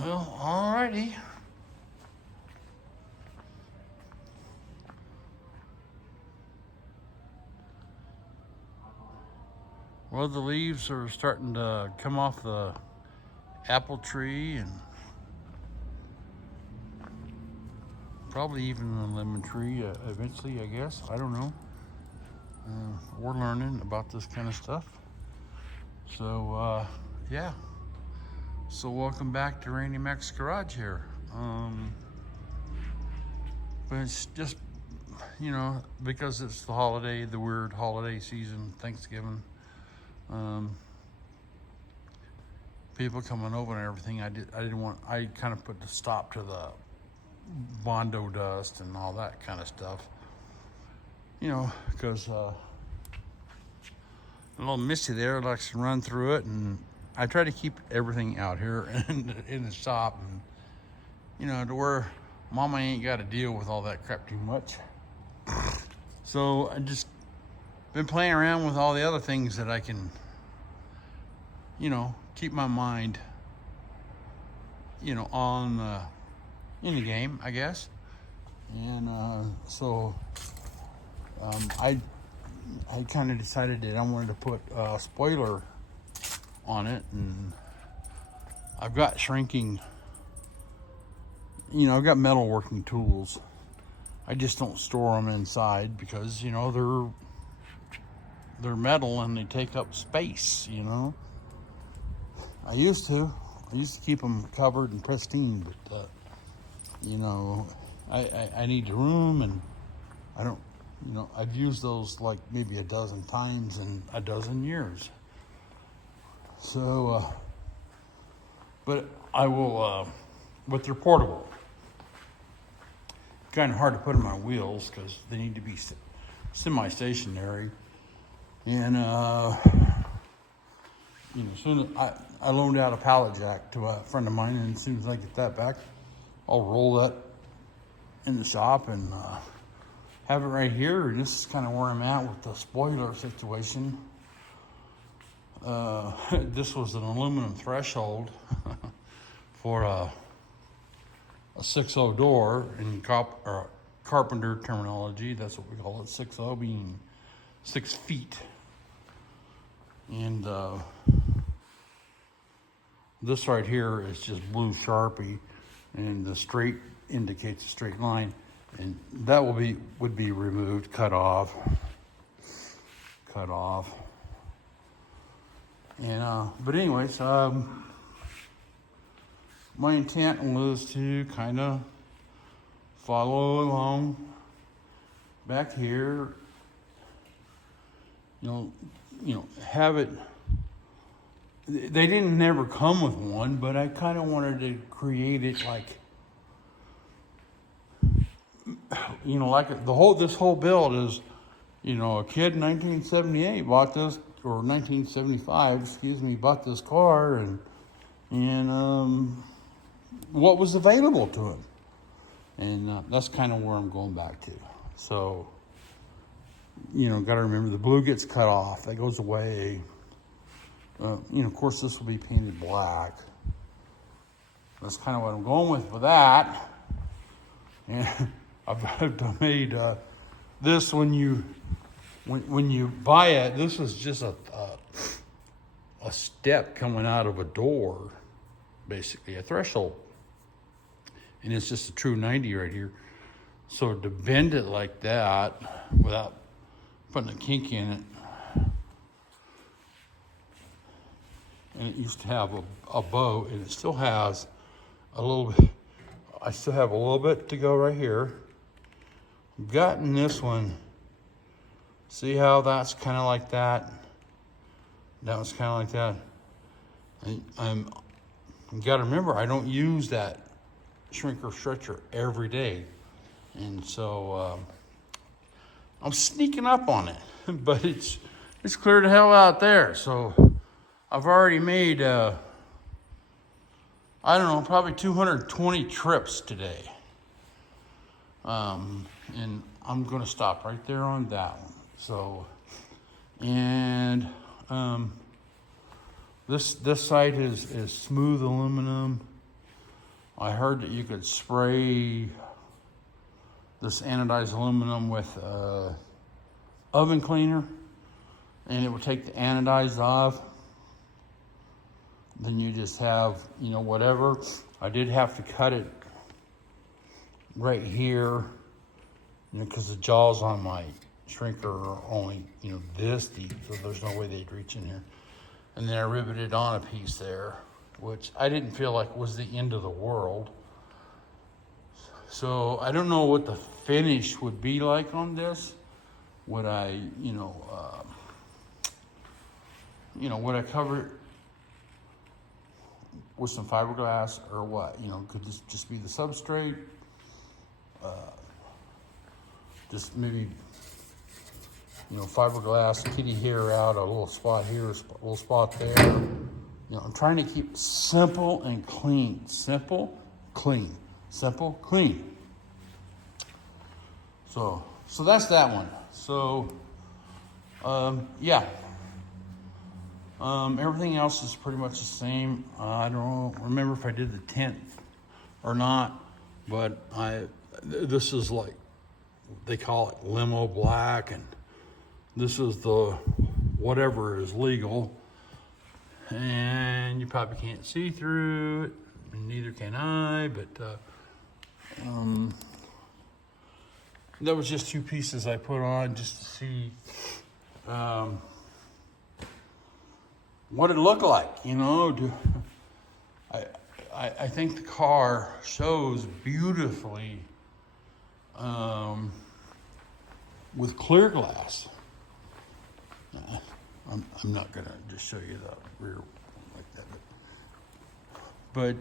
Well, alrighty. Well, the leaves are starting to come off the apple tree and probably even the lemon tree eventually, I guess. I don't know. We're learning about this kind of stuff. So, yeah. So, welcome back to Randy Mac's Garage here. But it's just, because it's the holiday, the weird holiday season, Thanksgiving. People coming over and everything. I kind of put the stop to the Bondo dust and all that kind of stuff. Because a little misty there likes to run through it, and I try to keep everything out here in the shop, and to where Mama ain't got to deal with all that crap too much. So I just been playing around with all the other things that I can, keep my mind, on in the game, I guess. And I kind of decided that I wanted to put a spoiler on it, and I've got shrinking. I've got metalworking tools. I just don't store them inside because they're metal and they take up space. I used to keep them covered and pristine, but I need the room, and I don't. I've used those like maybe a dozen times in a dozen years. So, but I will. But they're portable. Kind of hard to put them on wheels because they need to be semi-stationary. And soon as I loaned out a pallet jack to a friend of mine, and as soon as I get that back, I'll roll that in the shop and have it right here. This is kind of where I'm at with the spoiler situation. This was an aluminum threshold for a 6.0 door in carpenter terminology. That's what we call it, 6.0 being 6 feet. And this right here is just blue Sharpie, and the straight indicates a straight line, and that would be removed, cut off. And but anyways, my intent was to kind of follow along back here, have it. They didn't never come with one, but I kind of wanted to create it like, like this whole build is, a kid in 1978 bought this, or 1975, bought this car, and what was available to him. And that's kind of where I'm going back to. So, got to remember the blue gets cut off. That goes away. Of course, this will be painted black. That's kind of what I'm going with for that. And I've made this when you buy it. This is just a step coming out of a door, basically a threshold. And it's just a true 90 right here. So to bend it like that without putting a kink in it, and it used to have a bow, and it still has a little bit. I still have a little bit to go right here. I've gotten this one. See how that's kind of like that? That was kind of like that. And you got to remember, I don't use that shrinker stretcher every day, and so I'm sneaking up on it. But it's clear to hell out there. So I've already made probably 220 trips today, and I'm going to stop right there on that one. So, and this side is smooth aluminum. I heard that you could spray this anodized aluminum with oven cleaner, and it would take the anodized off. Then you just have, you know, whatever. I did have to cut it right here, you know, because the jaws on my shrinker are only, you know, this deep, so there's no way they'd reach in here. And then I riveted on a piece there, which I didn't feel like was the end of the world. So I don't know what the finish would be like on this. Would I, would I cover it with some fiberglass or what? You know, could this just be the substrate? Just maybe, you know, fiberglass, kitty hair out, a little spot here, a little spot there. You know, I'm trying to keep simple and clean. Simple, clean. Simple, clean. So that's that one. So, yeah. Everything else is pretty much the same. I don't remember if I did the tint or not, but this is like, they call it limo black, and this is the whatever is legal. And you probably can't see through it, and neither can I, but that was just two pieces I put on just to see what it looked like, you know. I think the car shows beautifully with clear glass. I'm not gonna just show you the rear like that, but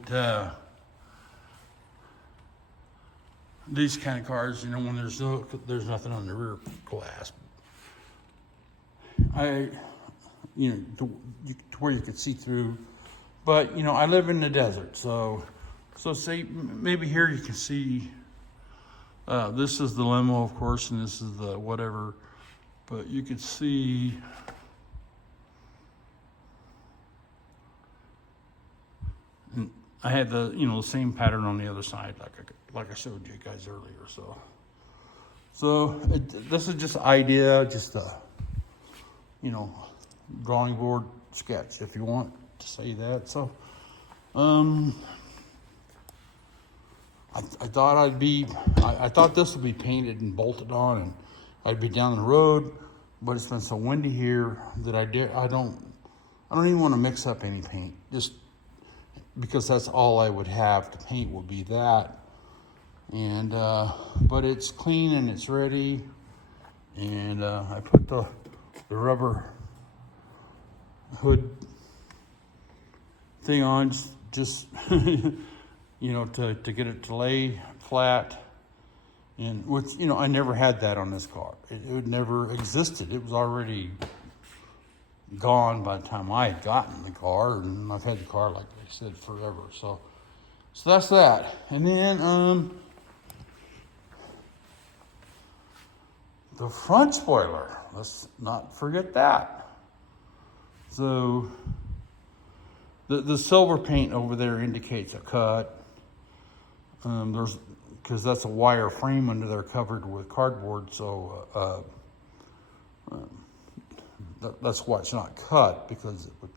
these kind of cars, you know, when there's nothing on the rear glass, to where you could see through. But you know, I live in the desert, so say maybe here you can see. This is the limo, of course, and this is the whatever. But you could see. And I had the same pattern on the other side, like I showed you guys earlier. So this is just an idea, just a drawing board sketch, if you want to say that. So I thought I thought this would be painted and bolted on, and I'd be down the road. But it's been so windy here that I don't even want to mix up any paint, just because that's all I would have to paint would be that. And but it's clean and it's ready, and I put the rubber hood thing on just to get it to lay flat. And which, I never had that on this car. It never existed. It was already gone by the time I had gotten the car, and I've had the car, like I said, forever. So that's that. And then the front spoiler. Let's not forget that. So the silver paint over there indicates a cut. Because that's a wire frame under there covered with cardboard, so that's why it's not cut, because it would,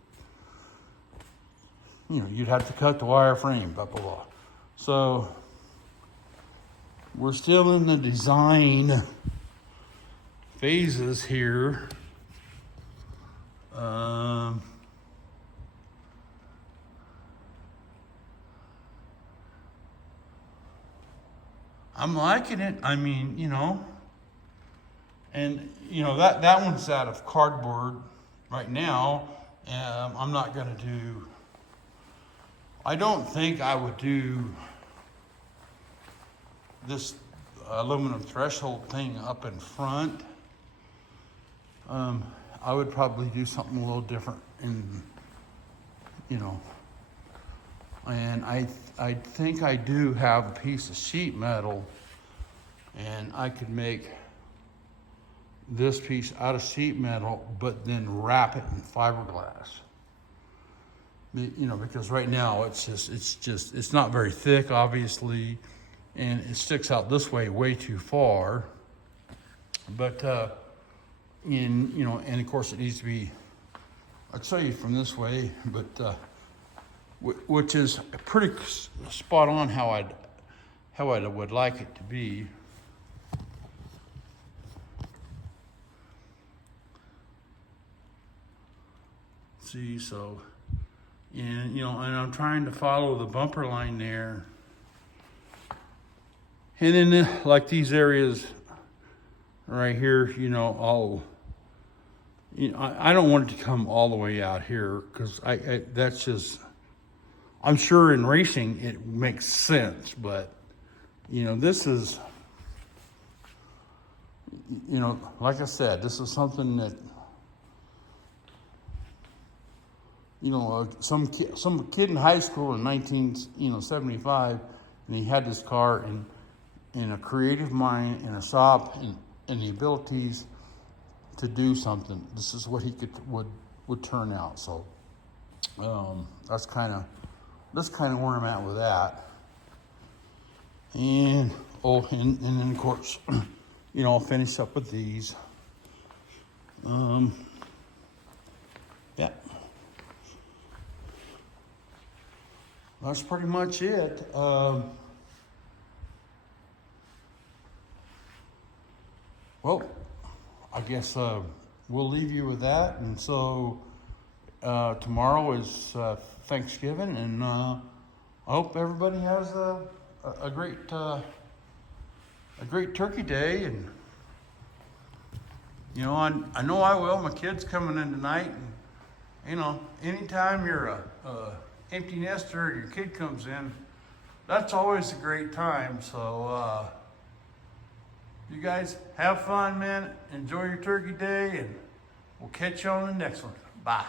you'd have to cut the wire frame, blah, blah, blah. So we're still in the design phases here. I'm liking it. I mean, and that one's out of cardboard right now. I'm not gonna do. I don't think I would do this aluminum threshold thing up in front. I would probably do something a little different, and I think I do have a piece of sheet metal, and I could make this piece out of sheet metal, but then wrap it in fiberglass. You know, because right now it's not very thick, obviously, and it sticks out this way too far. But and of course it needs to be. I'd show you from this way, but which is pretty spot on how I would like it to be. See, so, and and I'm trying to follow the bumper line there, and then like these areas right here, I don't want it to come all the way out here, because that's just, I'm sure in racing it makes sense, but this is, like I said, this is something that some kid in high school in 1975, and he had this car in a creative mind and a shop and the abilities to do something. This is what he would turn out. So that's kind of where I'm at with that. And then of course, I'll finish up with these. Yeah. That's pretty much it. Well, I guess we'll leave you with that. And so tomorrow is Thanksgiving, and I hope everybody has a great turkey day. And I know I will. My kid's coming in tonight, and anytime you're a empty nester and your kid comes in, that's always a great time. So you guys have fun, man. Enjoy your turkey day, and we'll catch you on the next one. Bye.